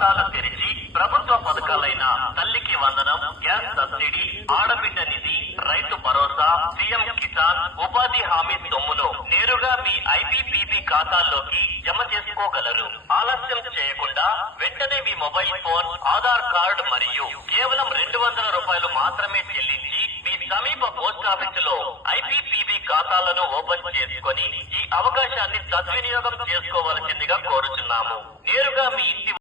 ఖాతాలు తెరిచి ప్రభుత్వ పథకాలైన తల్లికి వందనం, గ్యాస్ సబ్సిడీ, ఆడబిడ్డ నిధి, రైతు భరోసా, సీఎం కిసాన్, ఉపాధి హామీ సొమ్మును నేరుగా మీ ఐపీపీబీ ఖాతాల్లోకి జమ చేసుకోగలరు. ఆలస్యం చేయకుండా వెంటనే మీ మొబైల్ ఫోన్, ఆధార్ కార్డు మరియు కేవలం 200 రూపాయలు మాత్రమే చెల్లించి మీ సమీప పోస్ట్ ఆఫీస్ లో ఐపీపీబీ ఖాతాలను ఓపెన్ చేసుకుని ఈ అవకాశాన్ని సద్వినియోగం చేసుకోవాల్సిందిగా కోరుచున్నాము. నేరుగా మీ ఇంటి